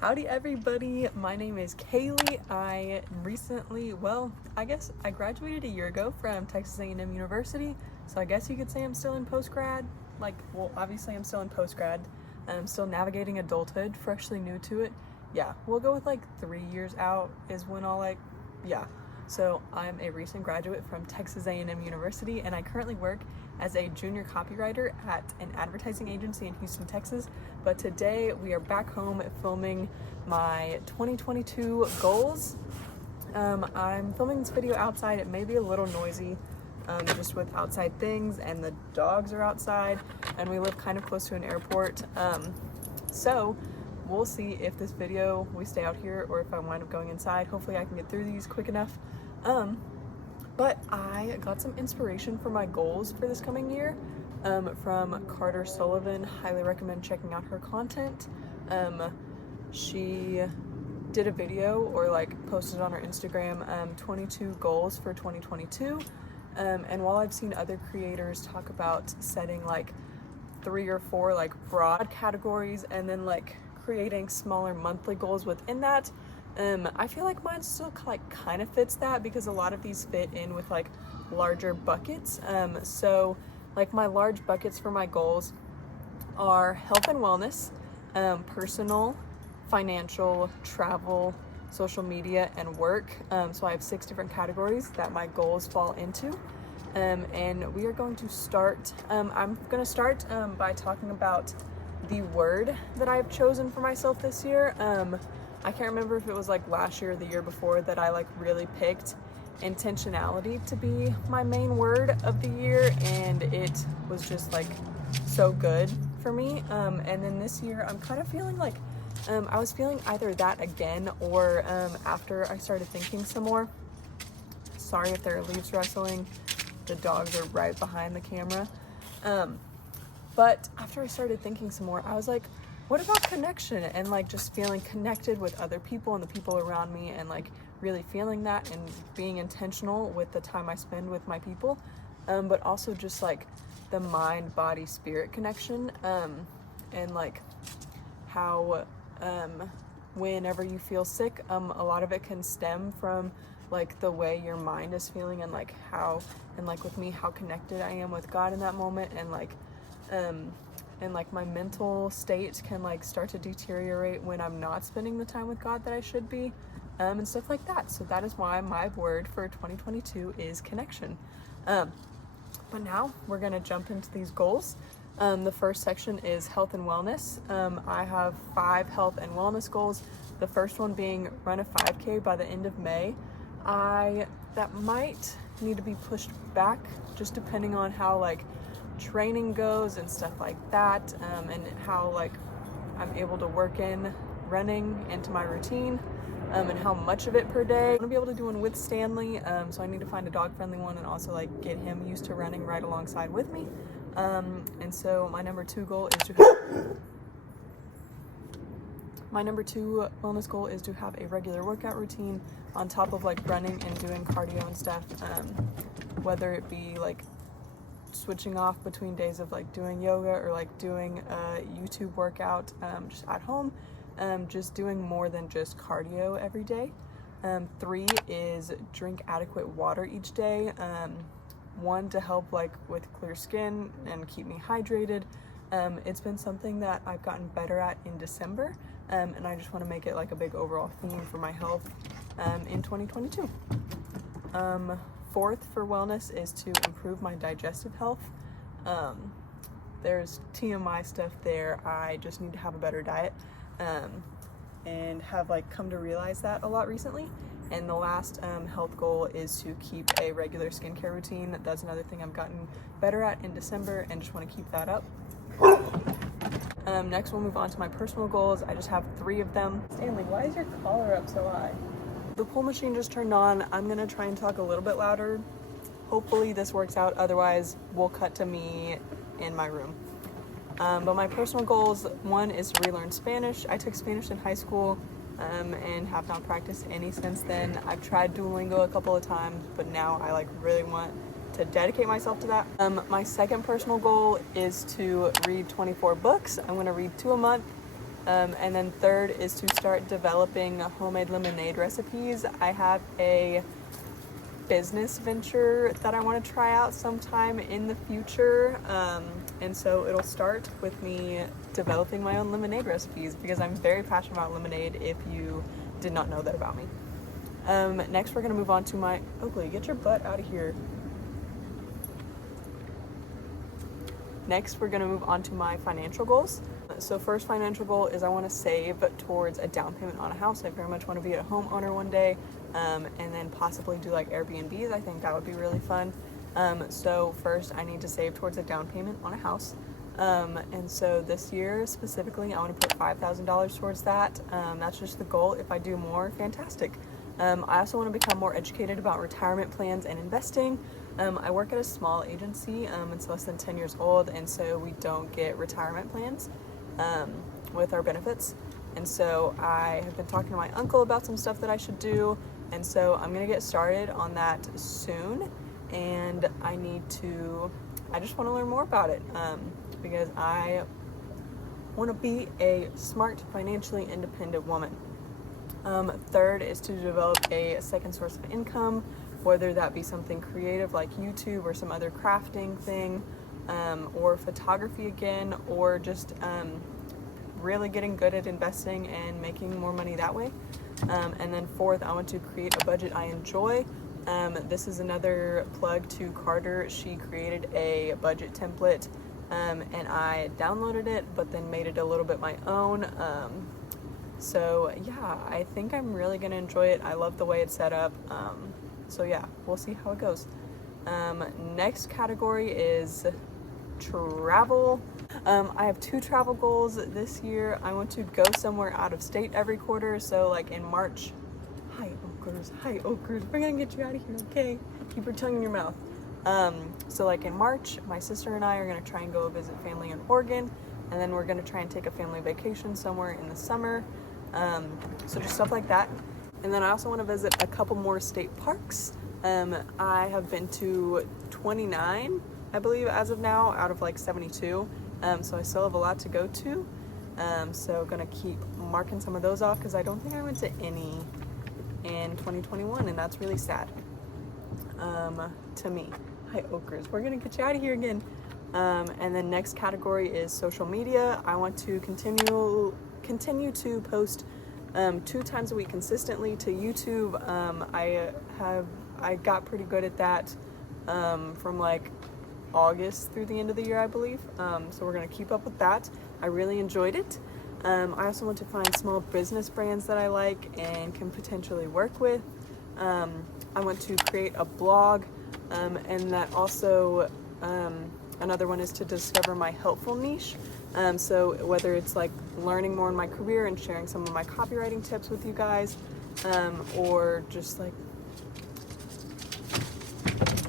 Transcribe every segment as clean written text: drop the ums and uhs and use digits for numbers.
Howdy everybody, my name is Kaylee. I recently, I graduated a year ago from Texas A&M University, so I guess you could say I'm still in post-grad. Obviously I'm still in post-grad. I'm still navigating adulthood, freshly new to it. Yeah, we'll go with 3 years out is when So I'm a recent graduate from Texas A&M University, and I currently work as a junior copywriter at an advertising agency in Houston, Texas. But today we are back home filming my 2022 goals. I'm filming this video outside. It may be a little noisy, just with outside things, and the dogs are outside, and we live kind of close to an airport. So we'll see if this video, we stay out here or if I wind up going inside. Hopefully I can get through these quick enough. But I got some inspiration for my goals for this coming year from Carter Sullivan. Highly recommend checking out her content. She did a video or posted on her Instagram 22 goals for 2022. And while I've seen other creators talk about setting 3 or 4 broad categories and then creating smaller monthly goals within that, I feel like mine still kind of fits that, because a lot of these fit in with larger buckets. So my large buckets for my goals are health and wellness, personal, financial, travel, social media, and work. So I have 6 different categories that my goals fall into. And we are going to start, I'm going to start by talking about the word that I've chosen for myself this year. I can't remember if it was last year or the year before that I really picked intentionality to be my main word of the year, and it was just so good for me. And then this year I'm kind of feeling I was feeling either that again or after I started thinking some more. Sorry if there are leaves rustling. The dogs are right behind the camera. But after I started thinking some more, I was like, what about connection? And just feeling connected with other people and the people around me, and really feeling that and being intentional with the time I spend with my people. But also just the mind, body, spirit connection. And how whenever you feel sick, a lot of it can stem from the way your mind is feeling, and how, and with me, how connected I am with God in that moment, and my mental state can start to deteriorate when I'm not spending the time with God that I should be, and stuff like that. So that is why my word for 2022 is connection. But now we're gonna jump into these goals. The first section is health and wellness. I have 5 health and wellness goals. The first one being run a 5K by the end of May. That might need to be pushed back, just depending on how training goes and stuff like that, and how I'm able to work in running into my routine, and how much of it per day. I want to be able to do one with Stanley, so I need to find a dog-friendly one, and also get him used to running right alongside with me. And so my number 2 wellness goal is to have a regular workout routine on top of running and doing cardio and stuff, whether it be switching off between days of doing yoga or doing a YouTube workout just at home, just doing more than just cardio every day. 3 is drink adequate water each day. 1 to help with clear skin and keep me hydrated. It's been something that I've gotten better at in December, and I just want to make it a big overall theme for my health in 2022. 4th for wellness is to improve my digestive health. There's TMI stuff there. I just need to have a better diet, and have come to realize that a lot recently. And the last health goal is to keep a regular skincare routine. That's another thing I've gotten better at in December, and just want to keep that up. Next we'll move on to my personal goals. I just have 3 of them. Stanley, why is your collar up so high? The pull machine just turned on. I'm gonna try and talk a little bit louder. Hopefully this works out, otherwise we'll cut to me in my room. But my personal goals, 1 is to relearn Spanish. I took Spanish in high school, and have not practiced any since then. I've tried Duolingo a couple of times, but now I really want to dedicate myself to that. My second personal goal is to read 24 books. I'm gonna read 2 a month. And then third is to start developing homemade lemonade recipes. I have a business venture that I want to try out sometime in the future. And so it'll start with me developing my own lemonade recipes because I'm very passionate about lemonade, if you did not know that about me. Next, we're going to move on to my... Oakley, get your butt out of here. Next, we're going to move on to my financial goals. So first financial goal is I want to save towards a down payment on a house. I very much want to be a homeowner one day, and then possibly do like Airbnbs. I think that would be really fun. So first I need to save towards a down payment on a house. And so this year specifically, I want to put $5,000 towards that. That's just the goal. If I do more, fantastic. I also want to become more educated about retirement plans and investing. I work at a small agency. It's less than 10 years old, and so we don't get retirement plans with our benefits. And so I have been talking to my uncle about some stuff that I should do, and so I'm going to get started on that soon. And I just want to learn more about it because I want to be a smart, financially independent woman. Third is to develop a second source of income, whether that be something creative like YouTube or some other crafting thing, or photography again, or just really getting good at investing and making more money that way. And then fourth, I want to create a budget I enjoy. This is another plug to Carter. She created a budget template, and I downloaded it, but then made it a little bit my own. So yeah, I think I'm really going to enjoy it. I love the way it's set up. So yeah, we'll see how it goes. Next category is travel. I have 2 travel goals this year. I want to go somewhere out of state every quarter. So like in March, hi Okers, we're gonna get you out of here, okay? Keep your tongue in your mouth. So like in March, my sister and I are gonna try and go visit family in Oregon, and then we're gonna try and take a family vacation somewhere in the summer. So just stuff like that. And then I also want to visit a couple more state parks. I have been to 29, I believe, as of now, out of like 72. So I still have a lot to go to. So gonna keep marking some of those off because I don't think I went to any in 2021, and that's really sad to me. Hi Okers, we're gonna get you out of here again. And then next category is social media. I want to continue to post 2 times a week consistently to YouTube. I got pretty good at that from like August through the end of the year, I believe. So we're gonna keep up with that. I really enjoyed it. I also want to find small business brands that I like and can potentially work with. I want to create a blog, and that also another one is to discover my helpful niche. So whether it's like learning more in my career and sharing some of my copywriting tips with you guys, or just like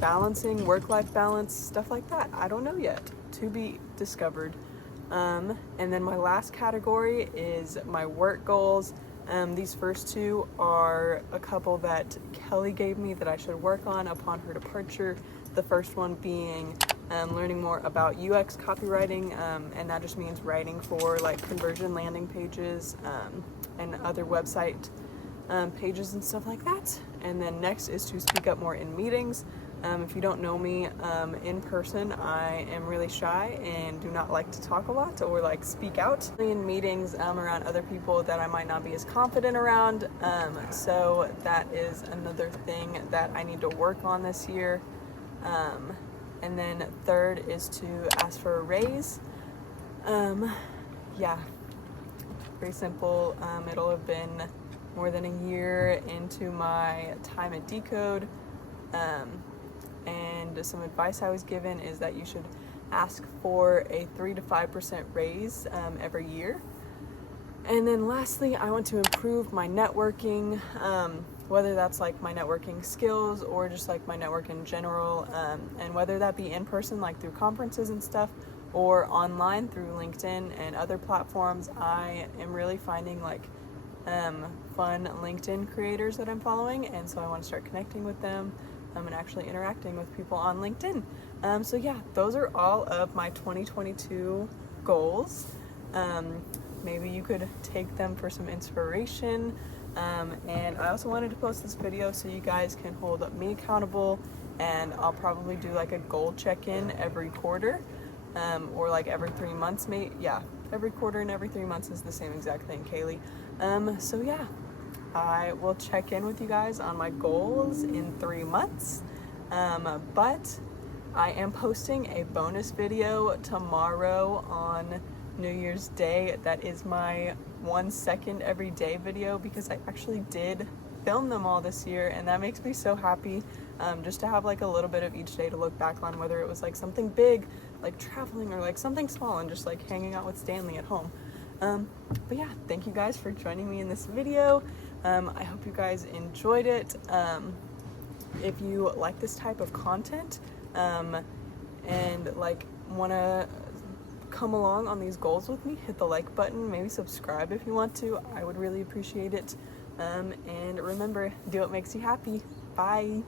balancing work-life balance, stuff like that. I don't know yet, to be discovered. And then my last category is my work goals. These first 2 are a couple that Kelly gave me that I should work on upon her departure. The first one being learning more about UX copywriting, and that just means writing for like conversion landing pages and other website pages and stuff like that. And then next is to speak up more in meetings. If you don't know me in person, I am really shy and do not like to talk a lot or like speak out in meetings around other people that I might not be as confident around. So that is another thing that I need to work on this year. And then third is to ask for a raise. Yeah, very simple. It'll have been more than a year into my time at Decode. And some advice I was given is that you should ask for a 3 to 5% raise every year. And then lastly, I want to improve my networking, whether that's like my networking skills or just like my network in general, and whether that be in person, like through conferences and stuff, or online through LinkedIn and other platforms. I am really finding like fun LinkedIn creators that I'm following, and so I want to start connecting with them and actually interacting with people on LinkedIn. So yeah, those are all of my 2022 goals. maybe you could take them for some inspiration. And I also wanted to post this video so you guys can hold me accountable, and I'll probably do like a goal check-in every quarter, or like every 3 months, every quarter and every 3 months is the same exact thing, Kaylee. So yeah, I will check in with you guys on my goals in 3 months. But I am posting a bonus video tomorrow on New Year's Day. That is my 1 second every day video, because I actually did film them all this year, and that makes me so happy, just to have like a little bit of each day to look back on, whether it was like something big like traveling, or like something small and just like hanging out with Stanley at home. But yeah, thank you guys for joining me in this video. I hope you guys enjoyed it. If you like this type of content, and like want to come along on these goals with me, hit the like button, maybe subscribe if you want to. I would really appreciate it. And remember, do what makes you happy. Bye.